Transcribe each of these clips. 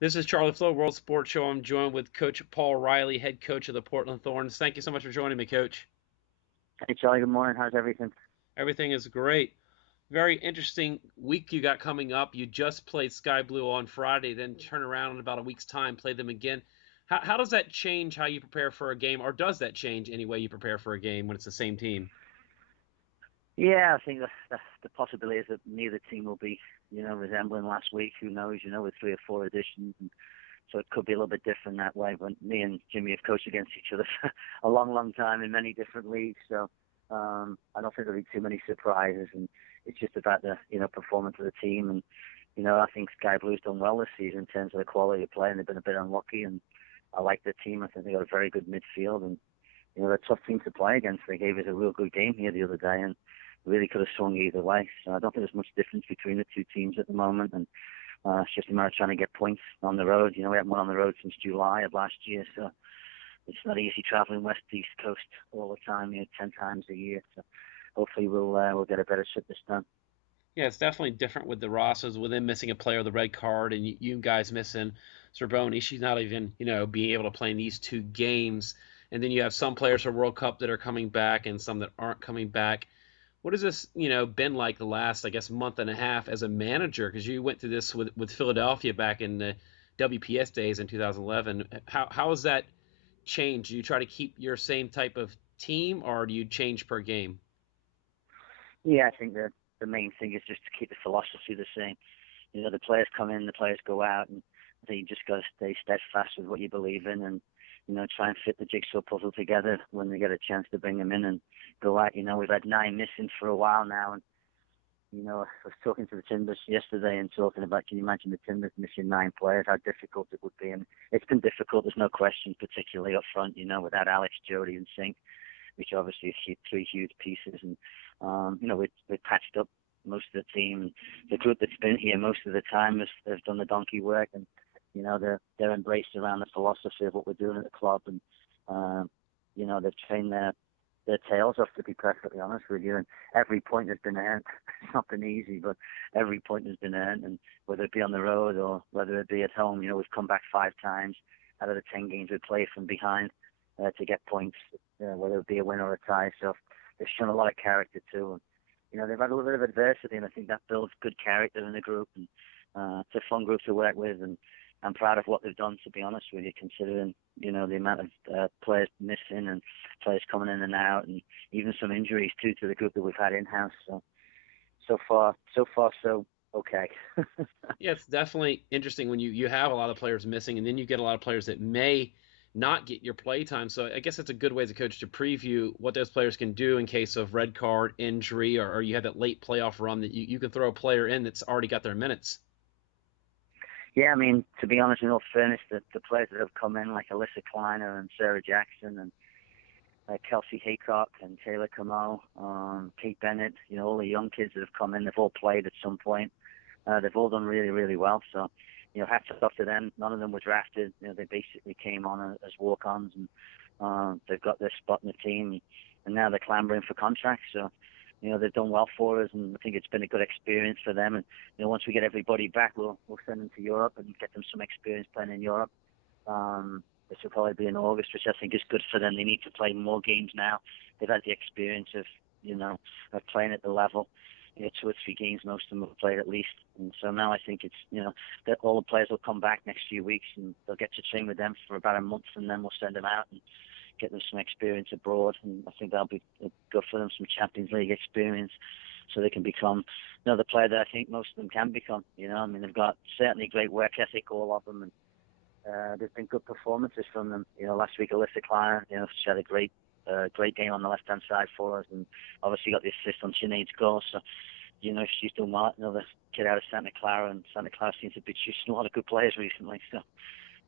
This is Charlie Flowe, World Sports Show. I'm joined with Coach Paul Riley, head coach of the Portland Thorns. Thank you so much for joining me, Coach. Hey Charlie, good morning. How's everything? Everything is great. Very interesting week you got coming up. You just played Sky Blue on Friday, then turn around in about a week's time, play them again. How does that change how you prepare for a game, or does that change any way you prepare for a game when it's the same team? Yeah, I think that's the possibility is that neither team will be, resembling last week. Who knows? With 3 or 4 additions, and so it could be a little bit different that way. But me and Jimmy have coached against each other for a long, long time in many different leagues, so I don't think there'll be too many surprises. And it's just about the performance of the team. And I think Sky Blue's done well this season in terms of the quality of play, and they've been a bit unlucky. And I like the team. I think they got a very good midfield, and they're a tough team to play against. They gave us a real good game here the other day, and really could have swung either way. So I don't think there's much difference between the two teams at the moment, and it's just a matter of trying to get points on the road. We haven't won on the road since July of last year, so it's not easy traveling west to east coast all the time, 10 times a year. So hopefully we'll get a better ship this time. Yeah, it's definitely different with the rosters, with them missing a player with a red card, and you guys missing Sorboni. She's not even, being able to play in these two games. And then you have some players for World Cup that are coming back and some that aren't coming back. What has this, been like the last, I guess, month and a half as a manager? Because you went through this with Philadelphia back in the WPS days in 2011. How has that changed? Do you try to keep your same type of team, or do you change per game? Yeah, I think the main thing is just to keep the philosophy the same. The players come in, the players go out, and I think you just got to stay steadfast with what you believe in, and try and fit the jigsaw puzzle together when they get a chance to bring them in and go out. We've had 9 missing for a while now, and I was talking to the Timbers yesterday and talking about, can you imagine the Timbers missing 9 players, how difficult it would be? And it's been difficult, there's no question, particularly up front, without Alex, Jody, and Sink, which obviously is 3 huge pieces. And, we've patched up most of the team. The group that's been here most of the time has done the donkey work, and, they're embraced around the philosophy of what we're doing at the club. And, they've trained their tails off, to be perfectly honest with you. And every point has been earned. It's not been easy, but every point has been earned. And whether it be on the road or whether it be at home, we've come back 5 times out of the 10 games we play from behind to get points, whether it be a win or a tie. So they've shown a lot of character too. And, they've had a little bit of adversity, and I think that builds good character in the group. And it's a fun group to work with, and I'm proud of what they've done, to be honest with you, considering, the amount of players missing and players coming in and out, and even some injuries too to the group that we've had in-house. So far, so okay. Yeah, it's definitely interesting when you have a lot of players missing, and then you get a lot of players that may not get your play time. So I guess it's a good way as a coach to preview what those players can do in case of red card, injury, or you have that late playoff run that you can throw a player in that's already got their minutes. Yeah, I mean, to be honest, in all fairness, the players that have come in, like Alyssa Kleiner and Sarah Jackson and Kelsey Haycock and Taylor Camo, Kate Bennett, all the young kids that have come in, they've all played at some point. They've all done really, really well. So, hats off to them. None of them were drafted. They basically came on as walk-ons, and they've got their spot in the team, and now they're clamoring for contracts. So, they've done well for us, and I think it's been a good experience for them. And, once we get everybody back, we'll send them to Europe and get them some experience playing in Europe. This will probably be in August, which I think is good for them. They need to play more games now. They've had the experience of playing at the level. 2 or 3 games most of them have played at least. And so now I think it's, that all the players will come back next few weeks, and they'll get to train with them for about a month, and then we'll send them out and get them some experience abroad. And I think that'll be good for them, some Champions League experience, so they can become the player that I think most of them can become. They've got certainly great work ethic, all of them, and there's been good performances from them. Last week Alyssa Kleiner, she had a great game on the left-hand side for us, and obviously got the assist on Sinead's goal. So, she's doing well. Another kid out of Santa Clara, and Santa Clara seems to be choosing a lot of good players recently. So,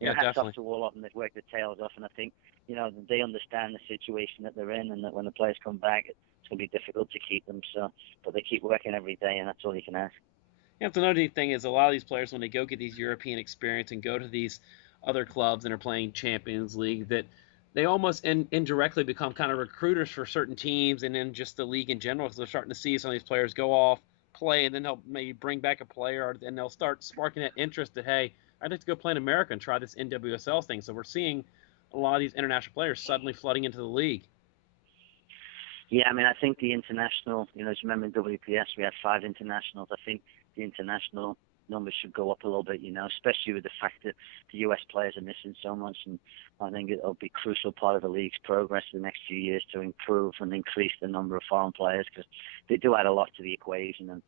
Yeah, hats off definitely. to all of them. They've worked their tails off, and I think, they understand the situation that they're in, and that when the players come back, it's going to be difficult to keep them. So, but they keep working every day, and that's all you can ask. Yeah, the another neat thing is a lot of these players when they go get these European experience and go to these other clubs and are playing Champions League, that they almost indirectly become kind of recruiters for certain teams and then just the league in general, because they're starting to see some of these players go off, play, and then they'll maybe bring back a player, or then they'll start sparking that interest that, hey, I'd like to go play in America and try this NWSL thing. So we're seeing a lot of these international players suddenly flooding into the league. Yeah, I mean, I think the international, as you remember in WPS, we had 5 internationals. I think the international numbers should go up a little bit, especially with the fact that the US players are missing so much. And I think it'll be a crucial part of the league's progress in the next few years to improve and increase the number of foreign players, because they do add a lot to the equation, and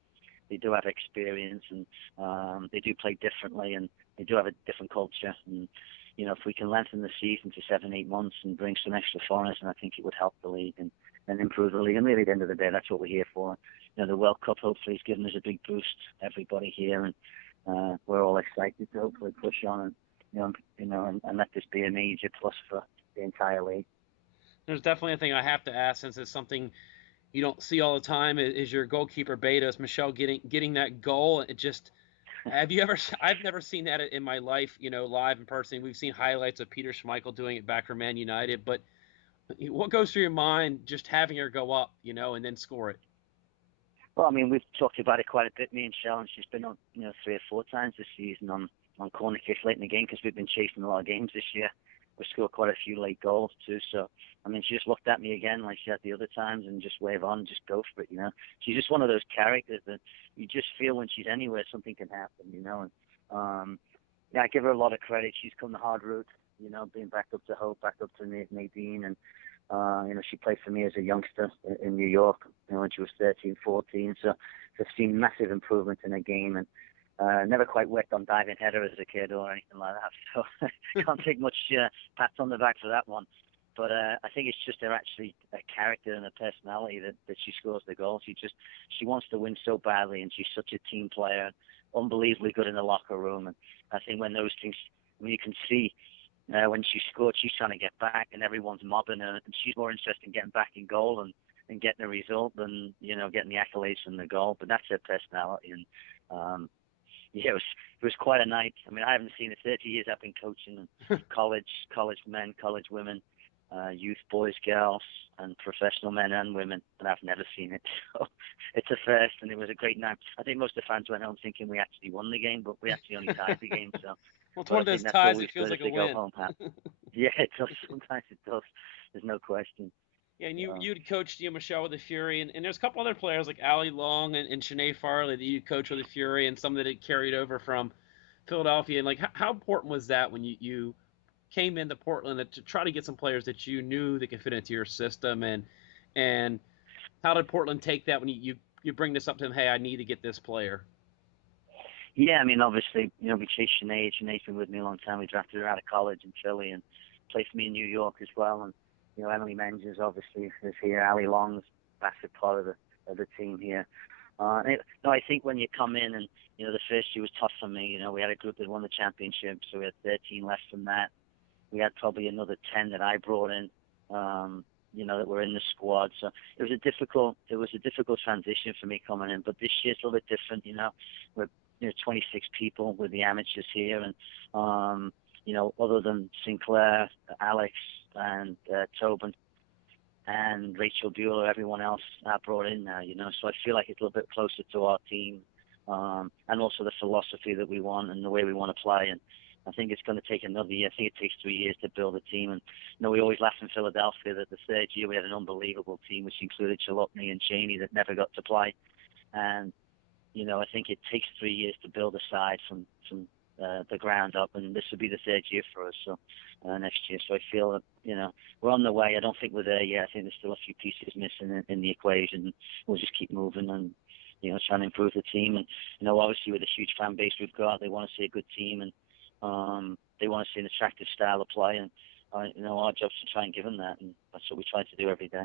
they do have experience, and they do play differently, and they do have a different culture. And, if we can lengthen the season to 7, 8 months and bring some extra foreigners, and I think it would help the league and improve the league. And really, at the end of the day, that's what we're here for. The World Cup hopefully has given us a big boost, everybody here, and we're all excited to hopefully push on and let this be a major plus for the entire league. There's definitely a thing I have to ask, since it's something you don't see all the time, is your goalkeeper Betos, Michelle, getting that goal. It just, have you ever? I've never seen that in my life, live in person. We've seen highlights of Peter Schmeichel doing it back for Man United, but what goes through your mind just having her go up, and then score it? Well, I mean, we've talked about it quite a bit, me and Shell, and she's been on, 3 or 4 times this season on corner kicks late in the game, because we've been chasing a lot of games this year. We scored quite a few late goals too. So, I mean, she just looked at me again like she had the other times and just wave on, just go for it, She's just one of those characters that you just feel when she's anywhere, something can happen, And, yeah, I give her a lot of credit. She's come the hard route, being back up to Hope, back up to Nadine. And, she played for me as a youngster in New York, when she was 13, 14. So I've seen massive improvement in her game, and never quite worked on diving header as a kid or anything like that. So can't take much pats on the back for that one. But I think it's just her character and her personality that she scores the goal. She wants to win so badly, and she's such a team player, unbelievably good in the locker room. And I think when those things, you can see when she scored, she's trying to get back, and everyone's mobbing her, and she's more interested in getting back in goal and getting a result than getting the accolades from the goal. But that's her personality, and yeah, it was quite a night. I mean, I haven't seen it. 30 years I've been coaching college men, college women, youth boys, girls, and professional men and women, and I've never seen it. So it's a first, and it was a great night. I think most of the fans went home thinking we actually won the game, but we actually only tied the game. So well, it's one of those ties that feels like a win. Yeah, it does. Sometimes it does. There's no question. Yeah, and you'd coached Michelle with the Fury, and there's a couple other players like Allie Long and Shanae Farley that you coached with the Fury, and some that had carried over from Philadelphia. And like, how important was that when you came into Portland to try to get some players that you knew that could fit into your system, and how did Portland take that when you bring this up to them? Hey, I need to get this player. Yeah, I mean, obviously, we chased Shanae. Shanae's been with me a long time. We drafted her out of college in Philly and played for me in New York as well. And Emily Menges obviously is here. Ali Long's a massive part of the team here. I think when you come in and, the first year was tough for me. We had a group that won the championship, so we had 13 left from that. We had probably another 10 that I brought in, that were in the squad. So it was a difficult transition for me coming in. But this year's a little bit different, We're 26 people with the amateurs here, and other than Sinclair, Alex, and Tobin and Rachel Bueller, everyone else I brought in now, so I feel like it's a little bit closer to our team, and also the philosophy that we want and the way we want to play. And I think it's going to take another year. I think it takes 3 years to build a team. And we always laugh in Philadelphia that the third year we had an unbelievable team, which included Chalupny and Cheney that never got to play. And I think it takes 3 years to build a side from the ground up, and this will be the third year for us. So next year, so I feel that we're on the way. I don't think we're there yet. I think there's still a few pieces missing in the equation. We'll just keep moving and trying to improve the team. And obviously with the huge fan base we've got, they want to see a good team, and they want to see an attractive style of play. And our job is to try and give them that, and that's what we try to do every day.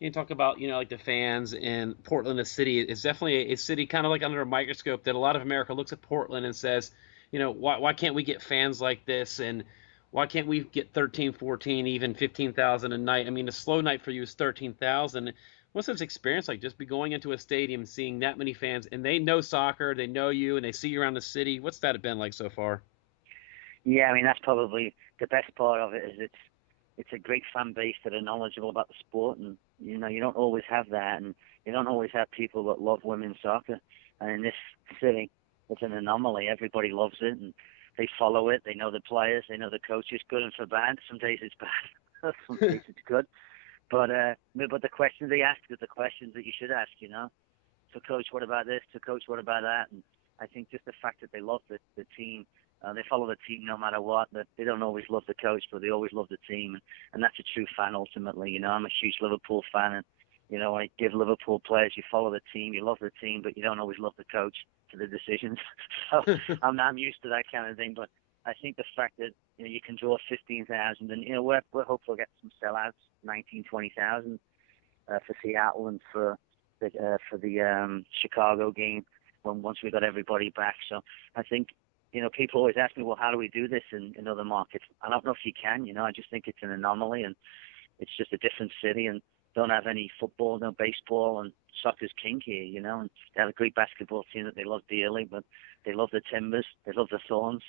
You talk about, like the fans in Portland, the city. It's definitely a city kind of like under a microscope that a lot of America looks at Portland and says, why can't we get fans like this? And why can't we get 13, 14, even 15,000 a night? I mean, a slow night for you is 13,000. What's this experience like, just be going into a stadium, seeing that many fans, and they know soccer, they know you, and they see you around the city? What's that been like so far? Yeah, I mean, that's probably the best part of it, is it's a great fan base that are knowledgeable about the sport, and you don't always have that, and you don't always have people that love women's soccer. And in this city, it's an anomaly. Everybody loves it, and they follow it. They know the players. They know the coaches, good and for bad. Some days it's bad. Some days it's good. But the questions they ask are the questions that you should ask, you know. So, coach, what about this? So, coach, what about that? And I think just the fact that they love the team, they follow the team no matter what. That they don't always love the coach, but they always love the team, and that's a true fan ultimately. You know, I'm a huge Liverpool fan, and you know, I give Liverpool players, you follow the team, you love the team, but you don't always love the coach for the decisions. So I'm used to that kind of thing. But I think the fact that you know you can draw 15,000, and you know we're hopeful we'll get some sellouts, 19, 20,000 for Seattle and for the Chicago game once we got everybody back. So I think you know people always ask me, well, how do we do this in other markets? I don't know if you can. You know, I just think it's an anomaly, and it's just a different city, and don't have any football, no baseball, and soccer's king here, you know. And they have a great basketball team that they love dearly, but they love the Timbers, they love the Thorns,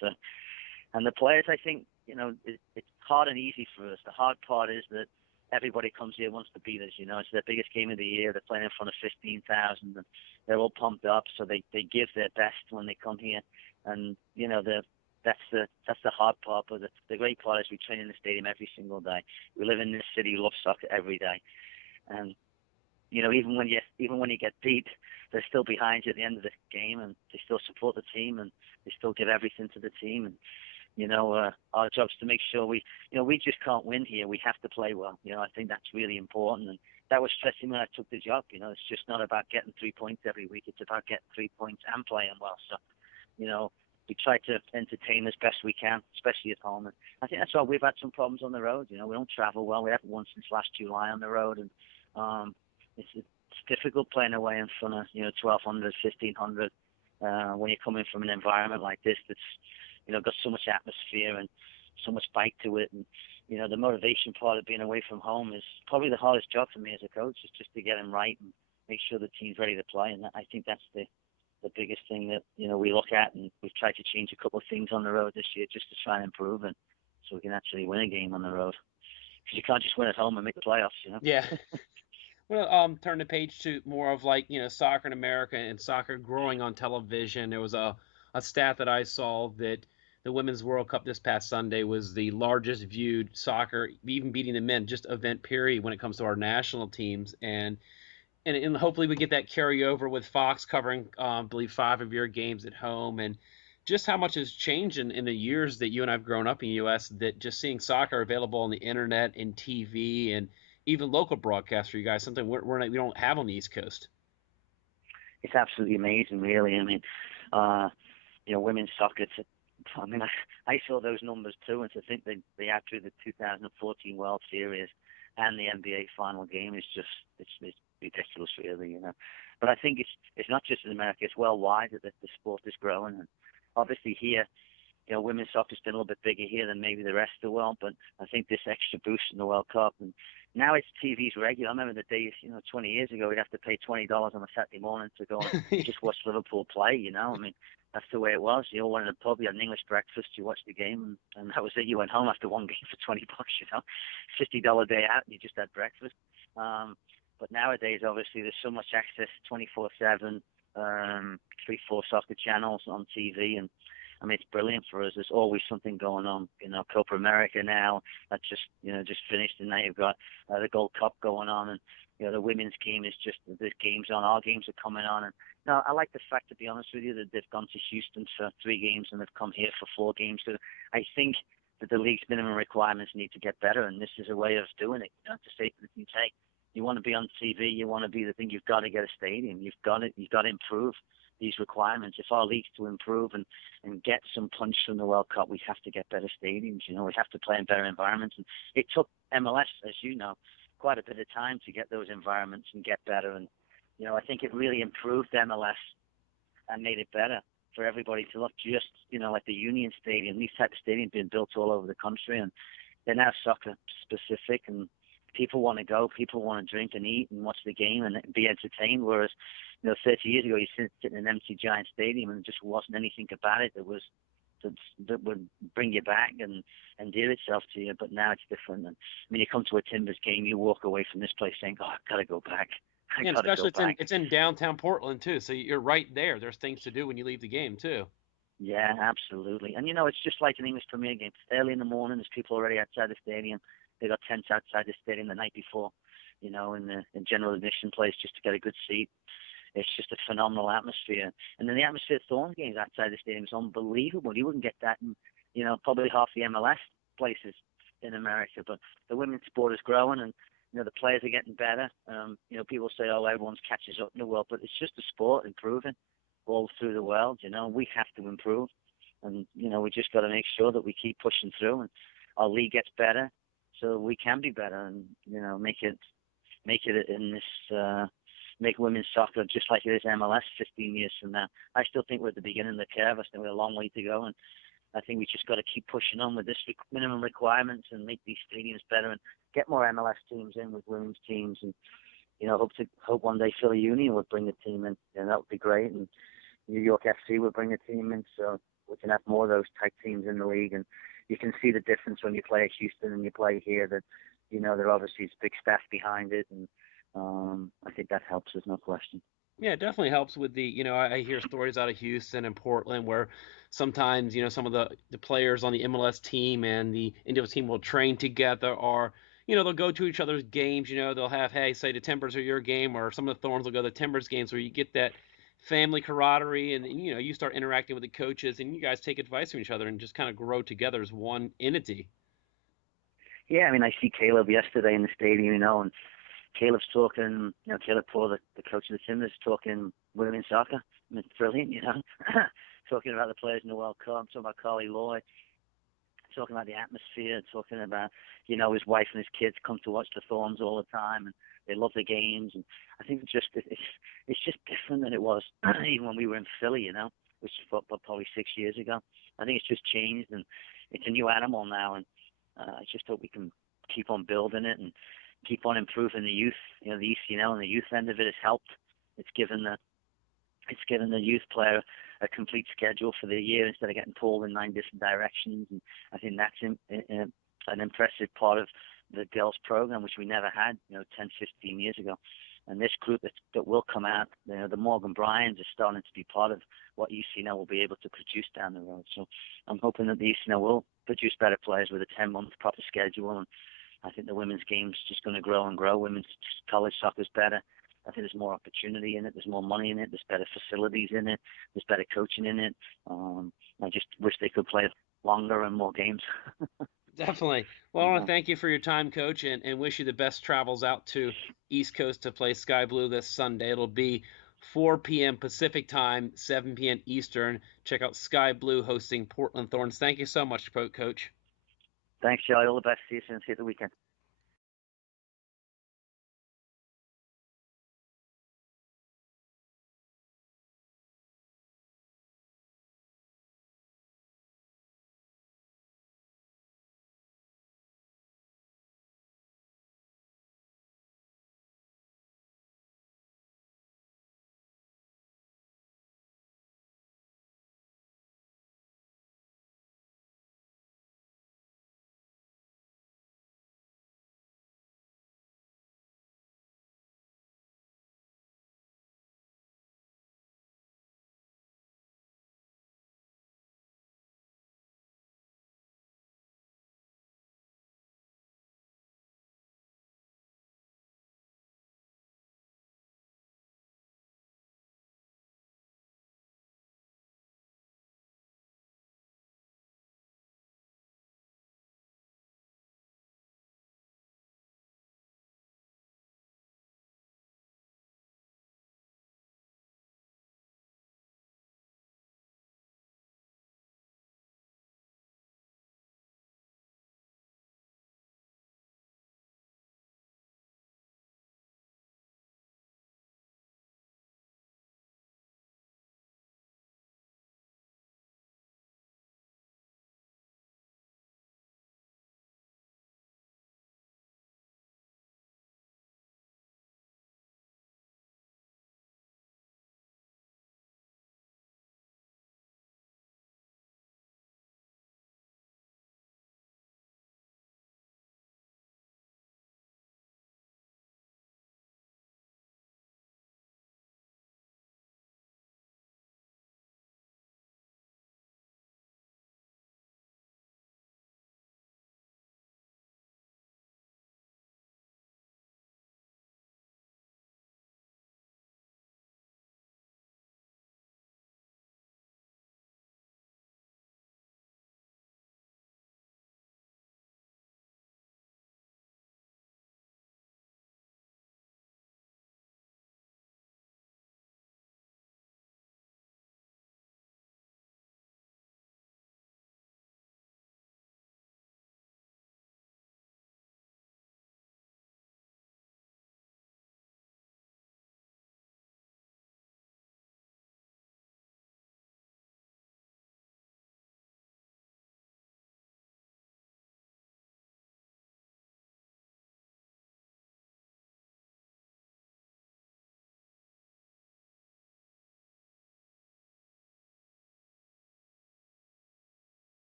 and the players. I think you know it's hard and easy for us. The hard part is that everybody comes here wants to beat us. You know, it's their biggest game of the year. They're playing in front of 15,000, and they're all pumped up, so they give their best when they come here, and you know that's the hard part. But the great part is we train in the stadium every single day. We live in this city, love soccer every day. And you know, even when you get beat, they're still behind you at the end of the game, and they still support the team, and they still give everything to the team. And you know, our job's to make sure we just can't win here. We have to play well. You know, I think that's really important, and that was stressing when I took the job. You know, it's just not about getting 3 points every week. It's about getting 3 points and playing well. So, you know, we try to entertain as best we can, especially at home. And I think that's why we've had some problems on the road. You know, we don't travel well. We haven't won since last July on the road, and it's difficult playing away in front of 1,200, 1,500 when you're coming from an environment like this that's got so much atmosphere and so much bite to it. And the motivation part of being away from home is probably the hardest job for me as a coach, is just to get them right and make sure the team's ready to play. And I think that's the biggest thing that we look at, and we've tried to change a couple of things on the road this year just to try and improve it, so we can actually win a game on the road. Because you can't just win at home and make the playoffs. Yeah. Well, turn the page to more of soccer in America and soccer growing on television. There was a stat that I saw that the Women's World Cup this past Sunday was the largest viewed soccer, even beating the men, just event period when it comes to our national teams. And hopefully we get that carryover with Fox covering, I believe, 5 of your games at home. And just how much has changed in the years that you and I have grown up in the U.S., that just seeing soccer available on the internet and TV and even local broadcasts for you guys, something we don't have on the East Coast. It's absolutely amazing, really. I mean, women's soccer. I saw those numbers too, and to think they actually the 2014 World Series and the NBA final game is just it's ridiculous, really. But I think it's not just in America; it's worldwide that the sport is growing. And obviously here, women's soccer's been a little bit bigger here than maybe the rest of the world. But I think this extra boost in the World Cup, and now it's TV's regular. I remember the days, 20 years ago, we'd have to pay $20 on a Saturday morning to go and just watch Liverpool play. I mean, that's the way it was. You went in the pub, you had an English breakfast, you watched the game, and that was it. You went home after one game for $20, $50 day out, and you just had breakfast. But nowadays, obviously, there's so much access, 24/7, 3-4 soccer channels on TV, and I mean, it's brilliant for us. There's always something going on. Copa America now, that's just finished, and now you've got the Gold Cup going on, and the women's game is just, the games on. Our games are coming on, and I like the fact, to be honest with you, that they've gone to Houston for 3 games and they've come here for 4 games. So I think that the league's minimum requirements need to get better, and this is a way of doing it. To say that you say you want to be on TV, you want to be the thing, you've got to get a stadium. You've got to improve these requirements. If our league's to improve and get some punch from the World Cup, we have to get better stadiums. We have to play in better environments. And it took MLS, as you know, quite a bit of time to get those environments and get better. And I think it really improved MLS and made it better for everybody to look. Just like the Union Stadium, these type of stadiums being built all over the country, and they're now soccer specific, and people want to go, people want to drink and eat and watch the game and be entertained. Whereas 30 years ago, you sit in an empty giant stadium and there just wasn't anything about it that would bring you back and endear itself to you. But now it's different. And I mean, you come to a Timbers game, you walk away from this place saying, "Oh, I've got to go back." Yeah, especially it's in downtown Portland too, so you're right there. There's things to do when you leave the game too. Yeah, absolutely. And it's just like an English Premier game. Early in the morning, there's people already outside the stadium. They got tents outside the stadium the night before, in the general admission place just to get a good seat. It's just a phenomenal atmosphere. And then the atmosphere at Thorns games outside the stadium is unbelievable. You wouldn't get that in, probably half the MLS places in America. But the women's sport is growing, and the players are getting better. People say, oh, everyone's catches up in the world, but it's just the sport improving all through the world. We have to improve, and we just got to make sure that we keep pushing through, and our league gets better, so we can be better, and make it in this. Make women's soccer just like it is MLS 15 years from now. I still think we're at the beginning of the curve. I think we're a long way to go, and I think we just got to keep pushing on with this minimum requirements and make these stadiums better and get more MLS teams in with women's teams, and hope one day Philly Union would bring a team in, and that would be great. And New York FC would bring a team in, so we can have more of those type teams in the league. And you can see the difference when you play at Houston and you play here. That there obviously is big staff behind it, and I think that helps. There's no question. Yeah, it definitely helps with the, I hear stories out of Houston and Portland where sometimes, some of the players on the MLS team and the individual team will train together or, they'll go to each other's games, they'll have, hey, say the Timbers are your game or some of the Thorns will go to the Timbers games where you get that family camaraderie and, you start interacting with the coaches and you guys take advice from each other and just kind of grow together as one entity. Yeah, I mean, I see Caleb yesterday in the stadium, and Caleb's talking, Caleb Poole, the coach of the Timbers, talking women's soccer. I mean, it's brilliant, talking about the players in the World Cup, talking about Carly Lloyd, talking about the atmosphere, talking about, his wife and his kids come to watch the Thorns all the time, and they love the games. And I think it's just different than it was even when we were in Philly, which was probably 6 years ago. I think it's just changed, and it's a new animal now, and I just hope we can keep on building it and keep on improving the youth. The ECNL and the youth end of it has helped. It's given the youth player a complete schedule for the year instead of getting pulled in 9 different directions. And I think that's an impressive part of the girls program, which we never had, 10, 15 years ago. And this group that will come out, the Morgan Bryans are starting to be part of what ECNL will be able to produce down the road. So I'm hoping that the ECNL will produce better players with a 10-month proper schedule. And I think the women's game's just going to grow and grow. Women's college soccer's better. I think there's more opportunity in it. There's more money in it. There's better facilities in it. There's better coaching in it. I just wish they could play longer and more games. Definitely. Well, I want to thank you for your time, Coach, and wish you the best travels out to East Coast to play Sky Blue this Sunday. It'll be 4 p.m. Pacific time, 7 p.m. Eastern. Check out Sky Blue hosting Portland Thorns. Thank you so much, Coach. Thanks, Charlie. All the best. See you soon. See you at the weekend.